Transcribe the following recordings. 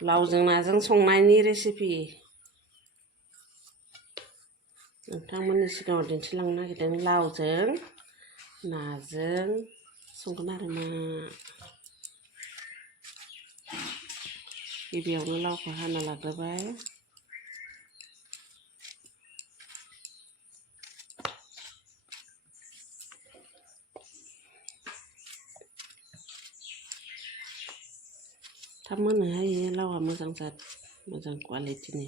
लावजों नाजों संनायनि रेसिपि नोंथांमोननि सिगाङाव दिन्थिलांनो नागिरदों। लावजों नाजों संगोन आरो मा गिबियावनो लावखौ हाना लाग्रोबाय। थाब मोनोहाय लावा मोजां क्वालिटिनि।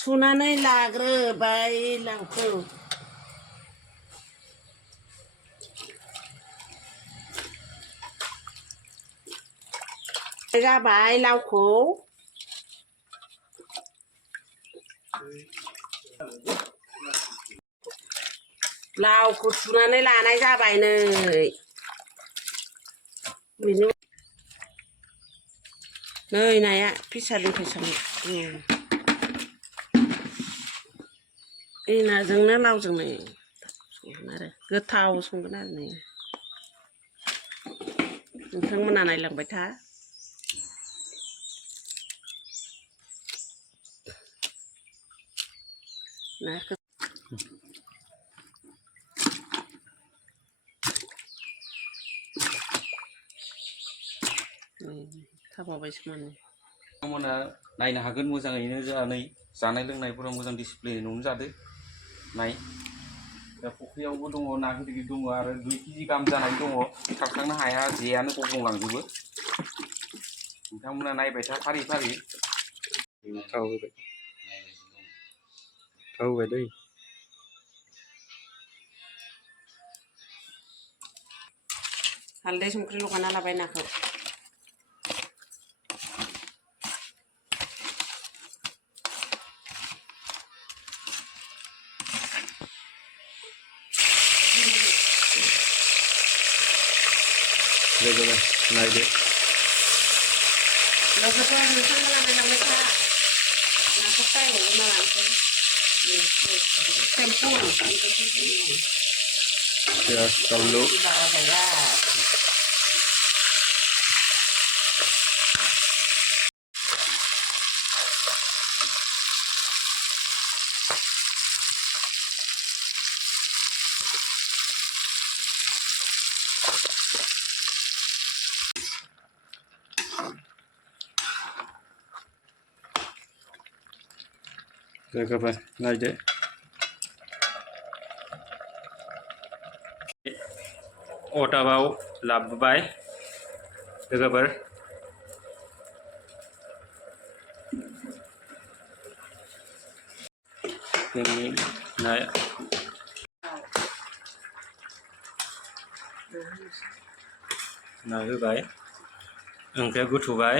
सुनानै लाग्रोबाय लावखौ। जाबाय लावखौ सुनानै लानाय जाबाय नै नाया फिसानिफ्राय सानो बे नाजोंनो लावजोंनो संगोन आरो गोथाव संगोन आरो नै नोंथांमोना नायलांबाय था। नाखौ थाबावबायसो माने नोंथांमोना नायनो हागोन मोजाङैनो जानाय लोंनायफोराव मोजां डिसिप्लिनावनो जादो। नाय दा फुख्रियावबो दङ ना गिदिर गिदिर दङ आरो 2 केजि गाहाम जानाय दङ। सारखांनो हाया जेयानो गब्लंलांजोबो। नोंथांमोना नायबाय था फारि फारि। थाव होबाय दै। हालदै संख्रि लगायना लाबाय नाखौ। नायदो नाखौथ' नोंथांमोना नायलांबाय था। नाखौ फ्राय एवना लानोसै। पियाज बानलु जाबाय नायदो। अटाबाव लाबोबाय लोगोफोर। जोंनि नाया ना होबाय ओंख्रिया गोथौबाय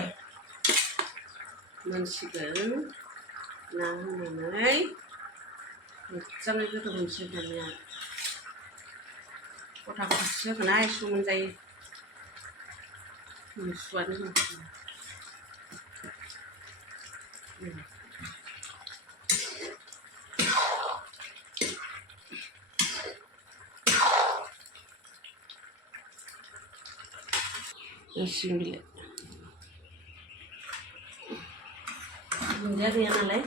मोनसिगोन ना होनानै मोजाङै गोदौ होनोसै दानिया गथा गथासो होगोन एसे मोनजायो सुवाद नोरसिं बिलाइ दुन्दिया गैया नालाय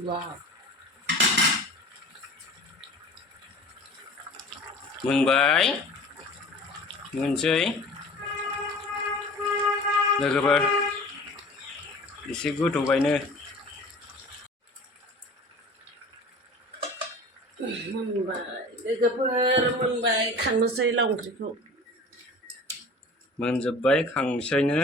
wow मोनबाय मोनसै लोगोफोर एसे गोथौबायनो मोनबाय लोगोफोर मोनबाय खांनोसै लाव ओंख्रिखौ मोनजोब्बाय खांसैनो